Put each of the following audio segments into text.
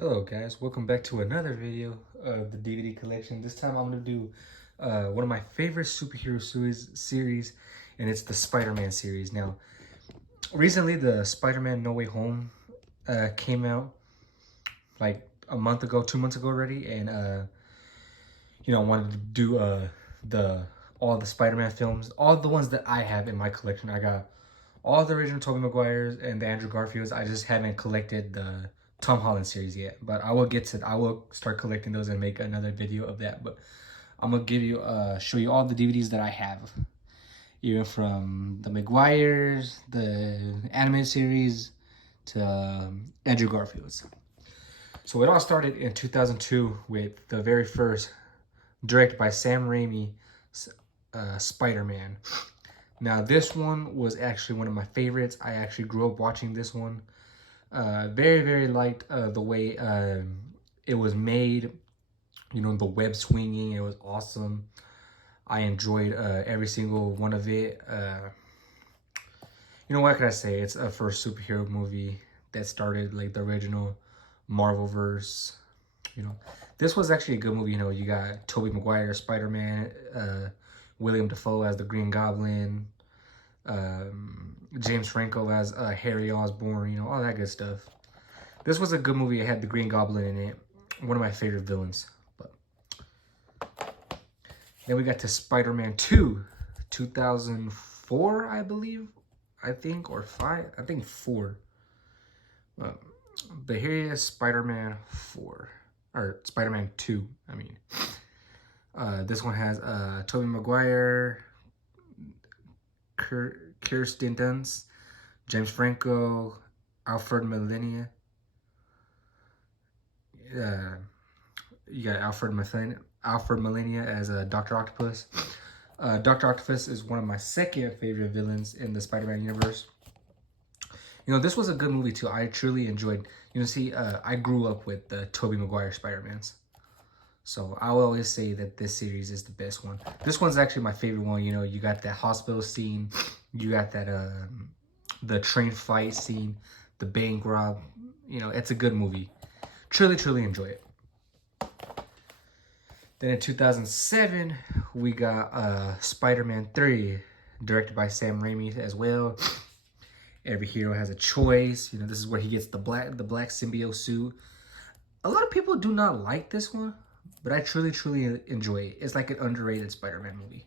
Hello guys, welcome back to another video of the DVD collection. This time I'm going to do one of my favorite superhero series, and it's the Spider-Man series. Now, recently the Spider-Man No Way Home came out like a month ago, 2 months ago already, and I wanted to do the all the Spider-Man films, all the ones that I have in my collection. I got all the original Tobey Maguires and the Andrew Garfields. I just haven't collected the Tom Holland series yet, but I will start collecting those and make another video of that. But I'm gonna show you all the DVDs that I have, even from the Maguires, the animated series, to Andrew Garfield's. So it all started in 2002 with the very first, directed by Sam Raimi, Spider-Man. Now this one was actually one of my favorites. I actually grew up watching this one. Very liked the way it was made. You know, the web swinging, it was awesome. I enjoyed every single one of it. What could I say? It's a first superhero movie that started like the original Marvel-verse. You know, this was actually a good movie. You know, you got Tobey Maguire, Spider-Man, William Dafoe as the Green Goblin, James Franco as Harry Osborn, all that good stuff. This was a good movie. It had the Green Goblin in it. One of my favorite villains. But then we got to Spider-Man 2, 2004, I believe. I think, or 5. I think 4. But here is Spider-Man 4. Or Spider-Man 2, I mean. This one has Tobey Maguire, Kirsten Dunst, James Franco, Alfred Molina. You got Alfred Molina as Dr. Octopus. Dr. Octopus is one of my second favorite villains in the Spider-Man universe. This was a good movie too. I truly enjoyed. I grew up with the Tobey Maguire Spider-Mans. So I will always say that this series is the best one. This one's actually my favorite one. You got that hospital scene. You got that the train fight scene, the bank rob. It's a good movie. Truly enjoy it. Then in 2007, we got Spider-Man 3, directed by Sam Raimi as well. Every hero has a choice. This is where he gets the black symbiote suit. A lot of people do not like this one, but I truly enjoy it. It's like an underrated Spider-Man movie.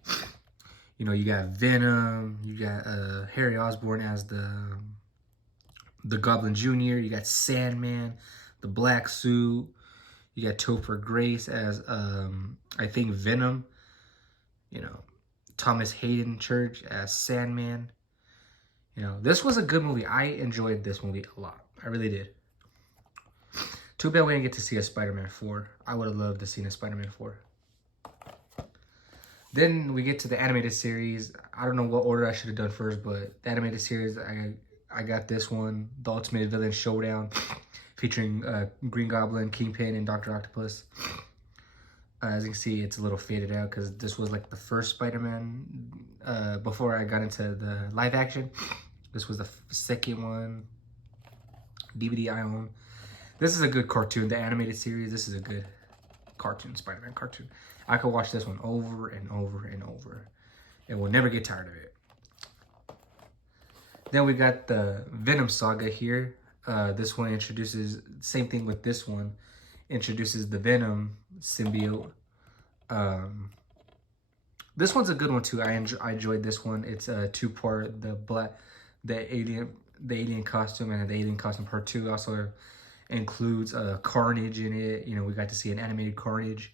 You got Venom. You got Harry Osborn as the Goblin Jr. You got Sandman, the black suit. You got Topher Grace as I think Venom. Thomas Hayden Church as Sandman. This was a good movie. I enjoyed this movie a lot. I really did. Too bad we didn't get to see a Spider-Man 4. I would have loved to see a Spider-Man 4. Then we get to the animated series. I don't know what order I should have done first, but the animated series, I got this one, The Ultimate Villain Showdown, featuring Green Goblin, Kingpin, and Dr. Octopus. As you can see, it's a little faded out because this was like the first Spider-Man before I got into the live action. This was the second one, DVD I own. This is a good cartoon. The animated series, this is a good cartoon, Spider-Man cartoon. I could watch this one over and over and over and will never get tired of it. Then we got the Venom saga here. This one introduces, same thing with this one, introduces the Venom symbiote. This one's a good one too. I enjoyed this one. It's a two-part, the alien costume, and the alien costume part 2 also includes Carnage in it. We got to see an animated Carnage.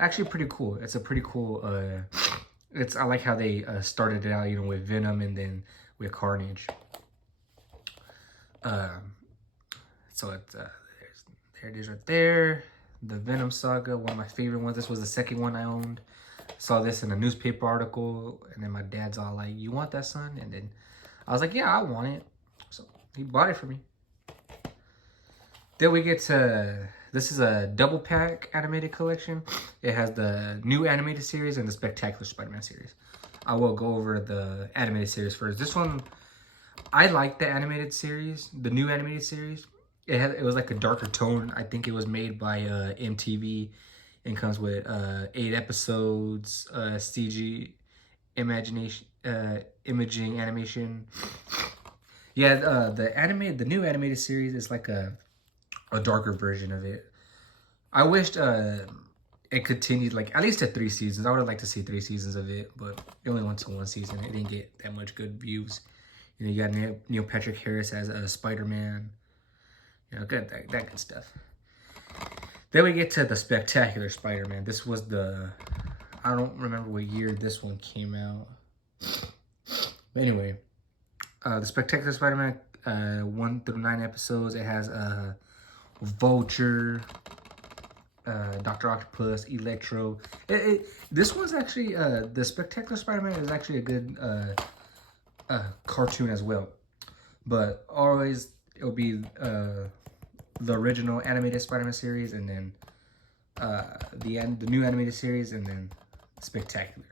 Actually pretty cool. It's a pretty cool I like how they started it out, with Venom and then with Carnage. So it's there it is right there. The Venom saga, one of my favorite ones. This was the second one I owned. Saw this in a newspaper article, and then my dad's all like, "You want that, son?" And then I was like, "Yeah, I want it." So he bought it for me. Then we get to, this is a double pack animated collection. It has the new animated series and the Spectacular Spider-Man series. I will go over the animated series first. This one, I like the animated series, the new animated series. it was like a darker tone. I think it was made by MTV and comes with 8 episodes, CG imagination, imaging animation. Yeah, the new animated series is like a darker version of it. I wished it continued like at least to 3 seasons. I would have liked to see 3 seasons of it, but it only went to 1 season. It didn't get that much good views. You know, you got Neil Patrick Harris as Spider-Man. You know, good that good stuff. Then we get to the Spectacular Spider-Man. This was I don't remember what year this one came out. But anyway, the Spectacular Spider-Man, 1 through 9 episodes. It has Vulture, Dr. Octopus, Electro. This one's actually, the Spectacular Spider-Man is actually a good cartoon as well. But always, it'll be the original animated Spider-Man series, and then the new animated series, and then Spectacular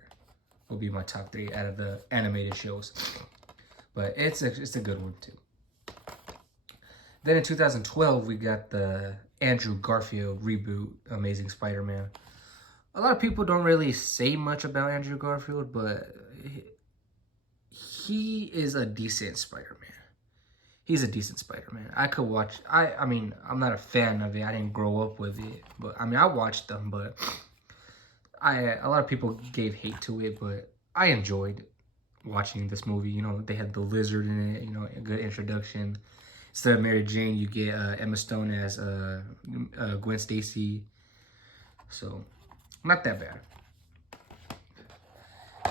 will be my top 3 out of the animated shows. But it's a good one too. Then in 2012, we got the Andrew Garfield reboot, Amazing Spider-Man. A lot of people don't really say much about Andrew Garfield, but he is a decent Spider-Man. He's a decent Spider-Man. I could watch. I mean, I'm not a fan of it. I didn't grow up with it, but I mean, I watched them. But a lot of people gave hate to it, but I enjoyed watching this movie. You know, they had the lizard in it. You know, a good introduction. Instead of Mary Jane, you get Emma Stone as Gwen Stacy. So, not that bad.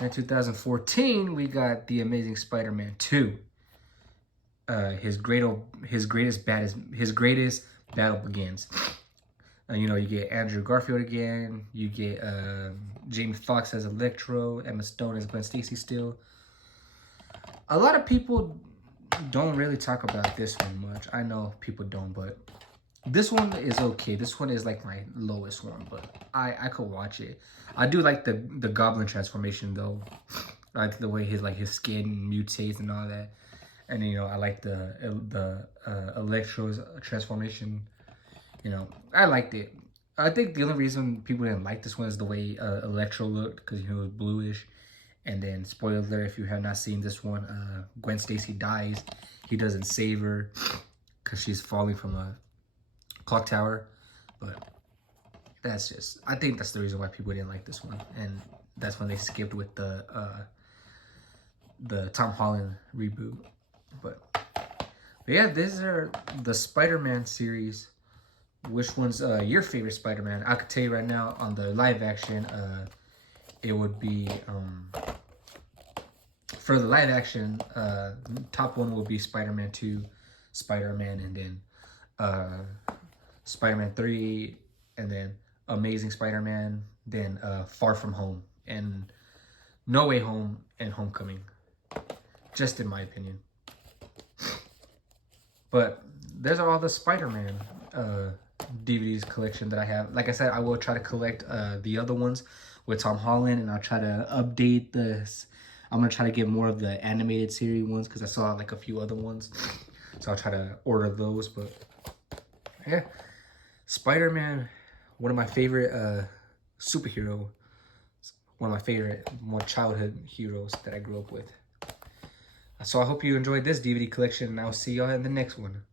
In 2014, we got The Amazing Spider-Man 2. His greatest battle begins. You know, you get Andrew Garfield again. You get Jamie Foxx as Electro. Emma Stone as Gwen Stacy still. A lot of people don't really talk about this one much. I know people don't, but this one is okay. This one is like my lowest one, but I could watch it. I do like the Goblin transformation though. I like the way his skin mutates and all that. And you know, I like the Electro's transformation. You know, I liked it. I think the only reason people didn't like this one is the way Electro looked, because you know, it was bluish. And then, spoiler alert, if you have not seen this one, Gwen Stacy dies. He doesn't save her because she's falling from a clock tower. But that's just, I think that's the reason why people didn't like this one. And that's when they skipped with the Tom Holland reboot. But yeah, these are the Spider-Man series. Which one's your favorite Spider-Man? I could tell you right now, on the live action, it would be for the live action, top one will be Spider-Man 2, Spider-Man, and then Spider-Man 3, and then Amazing Spider-Man, then Far From Home, and No Way Home, and Homecoming. Just in my opinion. But there's all the Spider-Man DVDs collection that I have. Like I said, I will try to collect the other ones with Tom Holland, and I'll try to update this. I'm gonna try to get more of the animated series ones because I saw like a few other ones, so I'll try to order those. But yeah, Spider-Man, one of my favorite superhero, one of my favorite more childhood heroes that I grew up with. So I hope you enjoyed this DVD collection, and I'll see y'all in the next one.